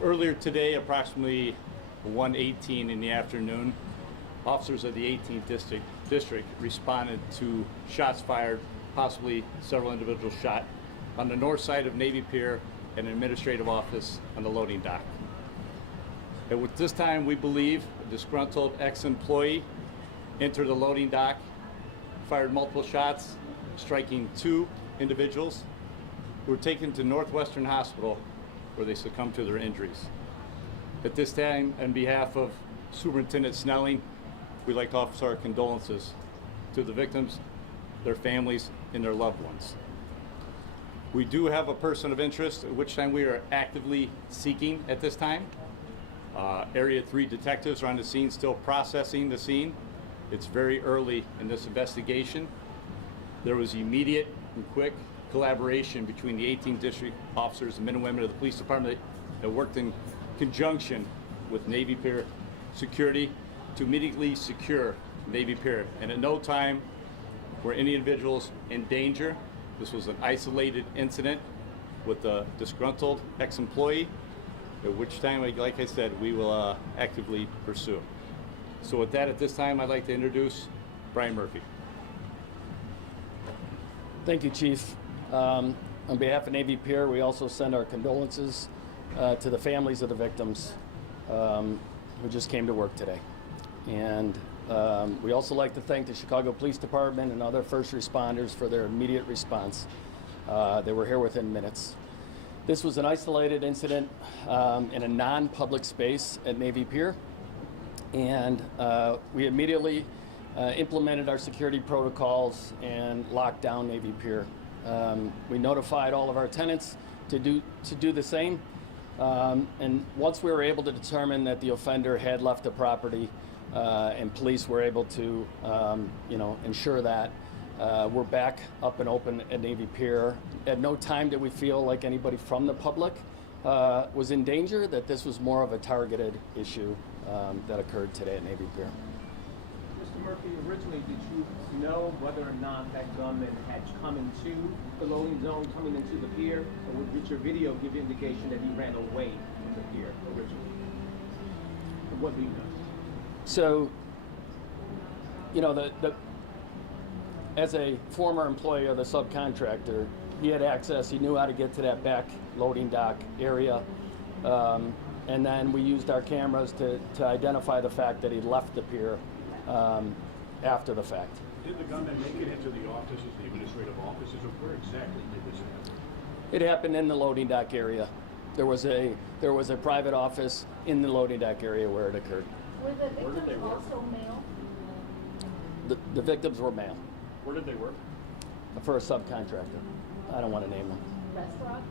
Earlier today, approximately 1:18 in the afternoon, officers of the 18th district responded to shots fired, possibly several individuals shot, on the north side of Navy Pier and an administrative office on the loading dock. At this time, we believe a disgruntled ex-employee entered the loading dock, fired multiple shots, striking two individuals who were taken to Northwestern Hospital where they succumbed to their injuries. At this time, on behalf of Superintendent Snelling, we'd like to offer our condolences to the victims, their families, and their loved ones. We do have a person of interest, at which time we are actively seeking at this time. Area 3 detectives are on the scene, still processing the scene. It's very early in this investigation. There was immediate and quick collaboration between the 18th district officers and men and women of the police department that worked in conjunction with Navy Pier security to immediately secure Navy Pier. And at no time were any individuals in danger. This was an isolated incident with a disgruntled ex-employee, at which time, like I said, we will actively pursue. So with that, at this time, I'd like to introduce Brian Murphy. Thank you, Chief. On behalf of Navy Pier, we also send our condolences to the families of the victims who just came to work today. And we also like to thank the Chicago Police Department and other first responders for their immediate response. They were here within minutes. This was an isolated incident in a non-public space at Navy Pier, and we immediately implemented our security protocols and locked down Navy Pier. We notified all of our tenants to do the same, and once we were able to determine that the offender had left the property, and police were able to ensure that, we're back up and open at Navy Pier. At no time did we feel like anybody from the public was in danger, that this was more of a targeted issue that occurred today at Navy Pier. Mr. Murphy, originally, did you know whether or not that gunman had come into the loading zone, coming into the pier, or did your video give indication that he ran away from the pier originally? And what do you know? So, as a former employee of the subcontractor, he had access, he knew how to get to that back loading dock area. And then we used our cameras to identify the fact that he left the pier after the fact. Did the gunman make it into the offices, the administrative offices, or where exactly did this happen? It happened in the loading dock area. There was a private office in the loading dock area where it occurred. Were the victims also male? The victims were male. Where did they work? For a subcontractor. I don't want to name them. Restaurant?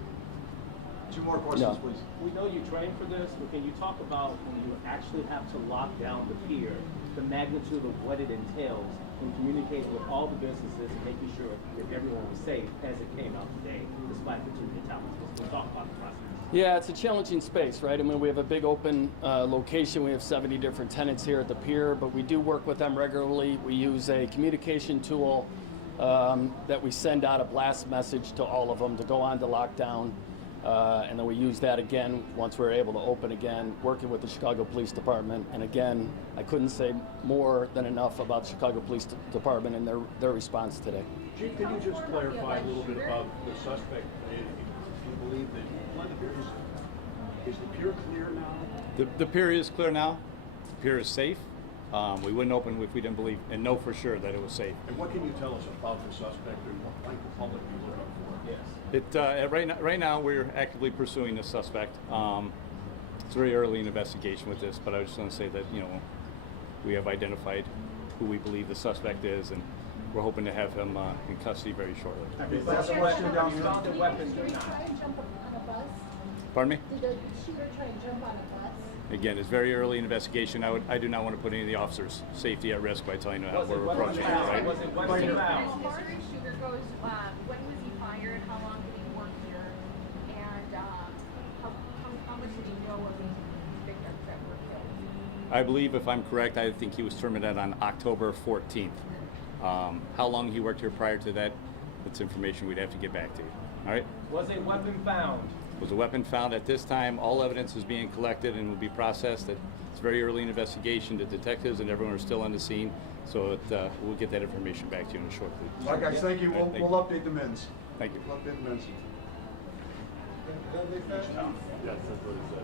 Two more questions, No. please. We know you trained for this, but can you talk about when you actually have to lock down the pier, the magnitude of what it entails in communicating with all the businesses and making sure that everyone was safe as it came out today, despite the two fatalities? We'll talk about the process. Yeah, it's a challenging space, right? I mean, we have a big open location. We have 70 different tenants here at the pier, but we do work with them regularly. We use a communication tool that we send out a blast message to all of them to go on to lockdown. And then we use that again once we're able to open again, working with the Chicago Police Department. And again, I couldn't say more than enough about the Chicago Police Department and their response today. Chief, can you just clarify a little bit about the suspect? Do you believe that is the pier clear now? The pier is clear now. The pier is safe. We wouldn't open if we didn't believe and know for sure that it was safe. And what can you tell us about the suspect and what might the public be looking for? Yes. Right now, we're actively pursuing the suspect. It's very early in the investigation with this, but I was just going to say that we have identified who we believe the suspect is, and we're hoping to have him in custody very shortly. Last question down here. Found the Did weapons the or shooter not? try and jump on a bus? Pardon me? Did the shooter try and jump on a bus? Again, it's very early in the investigation. I do not want to put any of the officers' safety at risk by telling you how Was it we're weapons approaching it, found? right? Was it weapons As found? far as shooter goes, when was he fired? How long did he work here? And how much did he know of the victims that were killed? I believe, if I'm correct, I think he was terminated on October 14th. How long he worked here prior to that, that's information we'd have to get back to you. All right? Was a weapon found? Was a weapon found at this time? All evidence is being collected and will be processed. It's very early in investigation. The detectives and everyone are still on the scene, so we'll get that information back to you in a short. All right, guys, thank you. All right, thank We'll update the men's. Thank you. We'll update the men's. Yes, that's what it says.